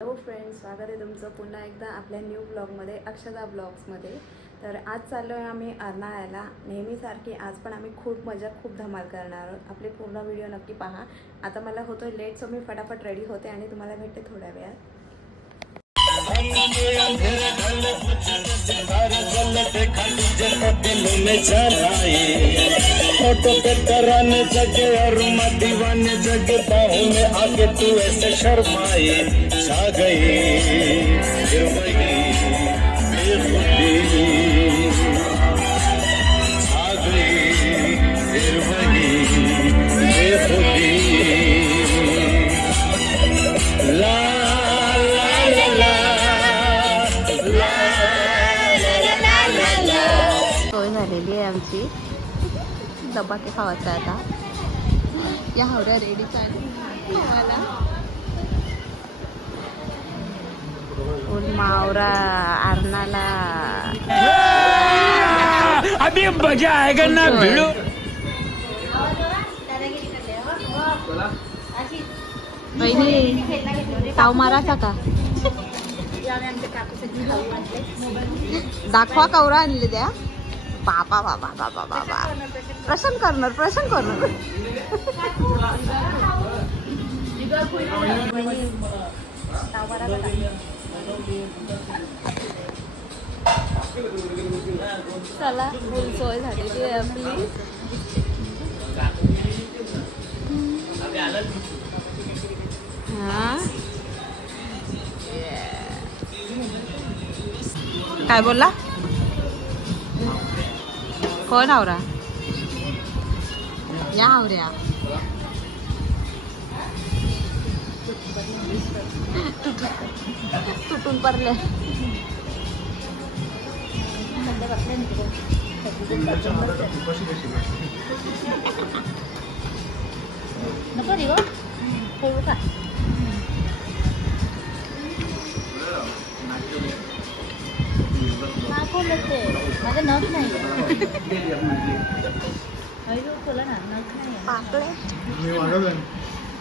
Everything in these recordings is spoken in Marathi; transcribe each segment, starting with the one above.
हॅलो फ्रेंड्स, स्वागत आहे तुमचं पुन्हा एकदा आपल्या न्यू ब्लॉगमध्ये, अक्षता ब्लॉग्समध्ये। तर आज चाललो आहे आम्ही अर्नाळ्याला। नेहमीसारखी आज पण आम्ही खूप मजा खूप धमाल करणार आहोत। आपले पूर्ण व्हिडिओ नक्की पहा। आता मला होतो लेट, सो मी फटाफट रेडी होते आणि तुम्हाला भेटते थोड्या वेळात। फोटो पे तराने जगे और दीवाने जगे, बाहों में आके तू ऐसे शर्माए, छा गई फिर वही बेखुदी, छा गई फिर वही बेखुदी। ला ला ला ला सोय झालेली आहे आमची। धपाटे खावायचा आता। या हावड्या रेडी चालू खावायला। मावरा अर्नाला अभी मजा आएगा ना भिड़ो। बहिणी ताव मारायचा का? दाखवा कवरा आणले द्या। बाबा बाबा बाबा बाबा प्रसन्न करणार चला, फुल सोय झालेली आहे आपली। हा काय बोलला? कोण आवरा? या आवऱ्या तुटून पडले। नको रे गो, करू का? माझं नख नाही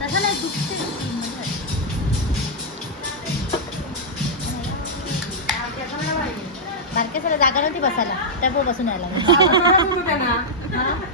तसं नाही दुखते। बारकेसाला जागा नव्हती बसायला, त्या बसून यायला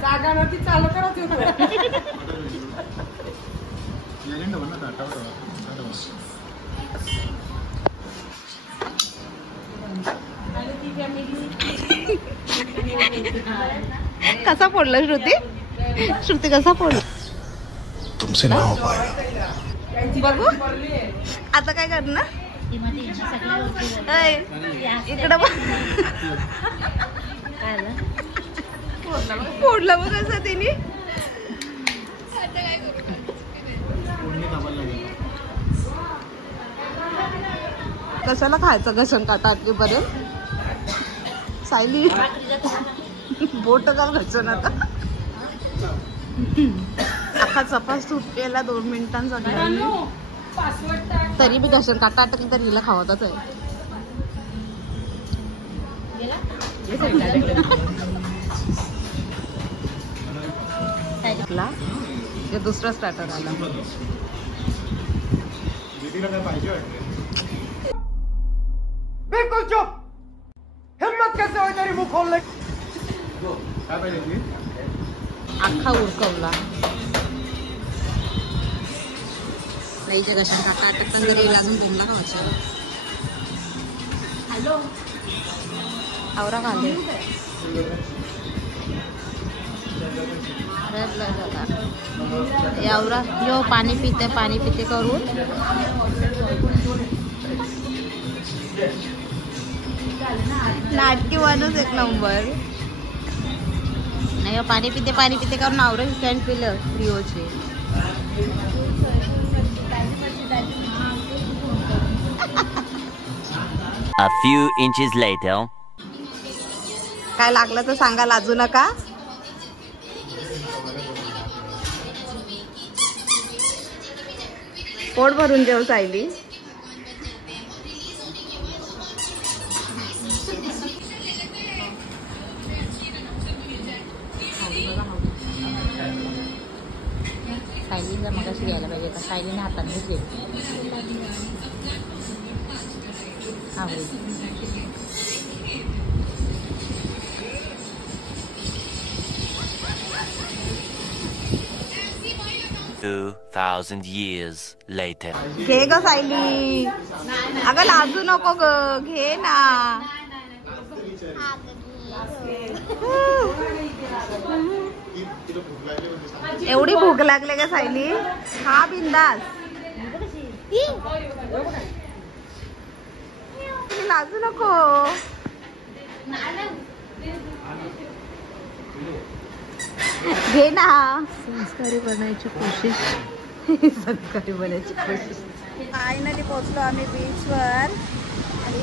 जागा नव्हती, चालू करत कसा फोडला श्रुती कसा फोडला? तुमसे ना हो पाएगा। बघू आता काय करणार? इकडं फोडला बघ असं तिने। कशाला खायचं घसन काटा आटलीपर्यंत? सायली बोट का घसन आता अख्खा चपास सुटलेला 2 मिनिटांचा, तरी बी घसन काटा अटकली तरी हिला खावतच आहे। दुसरा स्टार्टर आला। बिल्कुल चुप, हिम्मत कैसे हो तेरी मुंह खोलने? अख्खा उडकवला नाहीच्या घशात काटा अटकता तरी अजून बोंबला खायचा। हॅलो आवरा खाले यावरा जो पाणी पिते करून नाटकी माणूस एक नंबर नाही। पाणी पिते करून आवरा कॅन पिलं प्रियोचे। A few inches later. काय लागलं तर सांगा, लाजू नका। पोट भरून जेव सायली। सायलीला मगाशी घ्यायला पाहिजे आता सायलीने हातात घेतली हा होईल 2,000 years later. घे ग सायली अगं लाजू नको ग घे ना एवढी भूक लागली का सायली हा बिंदास लाजू नको घे ना संस्कारी बनायची कोशिश संस्कारी बनायची कोशिश फायनली पोहोचलो आम्ही बीचवर आणि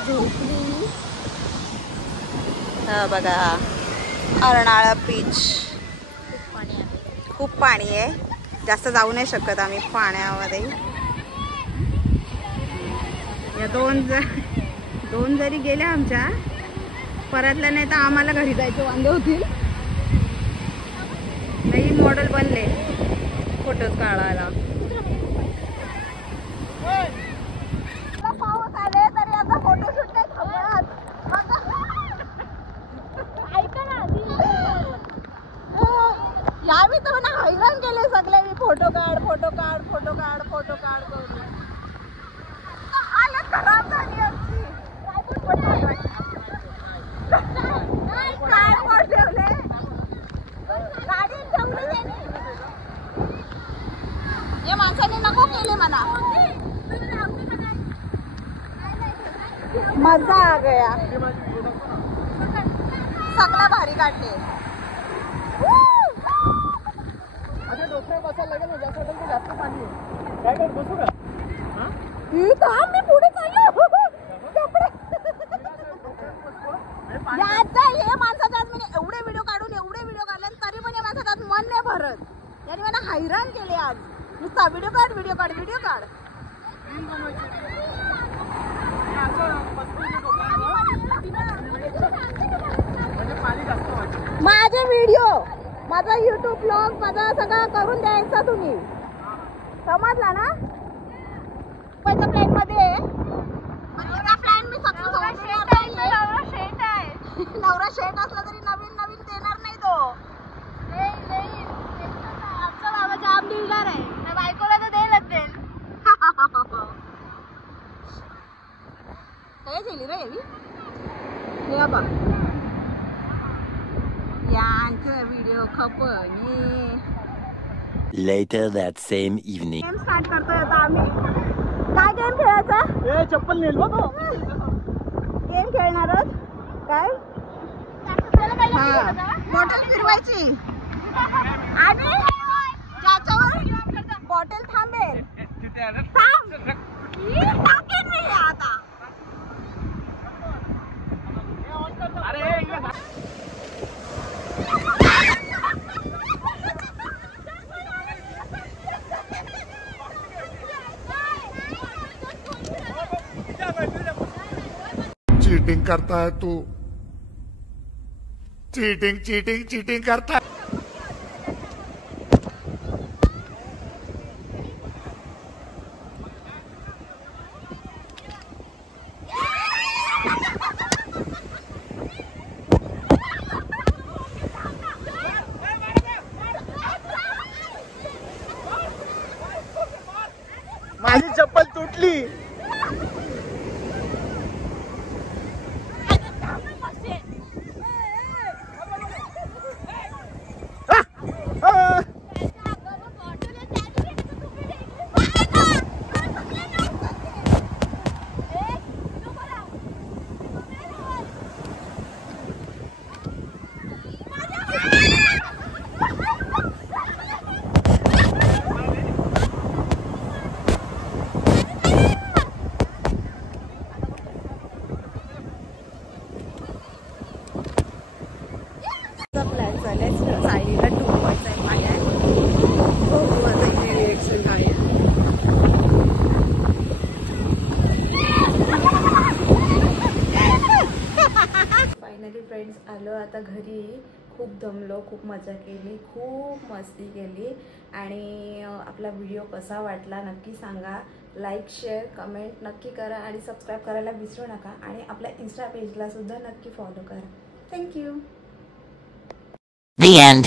झोपली हा बघा अर्नाळा बीच खूप पाणी आहे जास्त जाऊ नाही शकत आम्ही पाण्यामध्ये या दोन जरी गेल्या आमच्या परतल्या नाही तर आम्हाला घरी जायचे वांदे होतील नवीन मॉडेल बनले फोटोज काढायला पाऊस आले तरी आता फोटोशूट नाही थांबत यावी तर मला हैराण केले सगळे मी फोटो काढ करून हालत खराब झाली आमची या माणसाने नको केले मला मजा आ गया सगळा भारी काढले मी पुढे चाललो हे माणसाच्या मी एवढे व्हिडिओ काढले तरी पण या माणसाच्या मन नाही भरत याने मला हैराण केले आज नुसता व्हिडिओ काढ माझे व्हिडिओ माझा युट्यूब ब्लॉग माझा सगळा करून द्यायचा तुम्ही समजला ना पहिल्या प्लॅन मध्ये प्लॅन मी नवरा शेट असला तरी नवीन देणार नाही तो आमचा बाबा जाम लिहिणार आहे बायकोला तर देईलच देईल काय झाली रे हे बघ यांचं व्हिडिओ खपनी Later that same evening. Game start करतोय आता आम्ही काय गेम खेळायचा चप्पल नेल बघ गेम खेळणार आहोत काय बॉटल फिरवायची आणि ज्याच्यावर बॉटल थांबेल टाकेन मी आता चीटिंग करता है तू चीटिंग करता है माझी चप्पल तुटली सायलीला टोकवायचा आहे पाण्यात रिएक्शन आहे फायनली फ्रेंड्स आलो आता घरी खूप दमलो, खूप मजा केली, खूप मस्ती केली आणि आपला व्हिडिओ कसा वाटला नक्की सांगा. लाईक शेअर कमेंट नक्की करा आणि सबस्क्राईब करायला विसरू नका आणि आपल्या इन्स्टा पेजला सुद्धा नक्की फॉलो करा. थँक्यू. The end.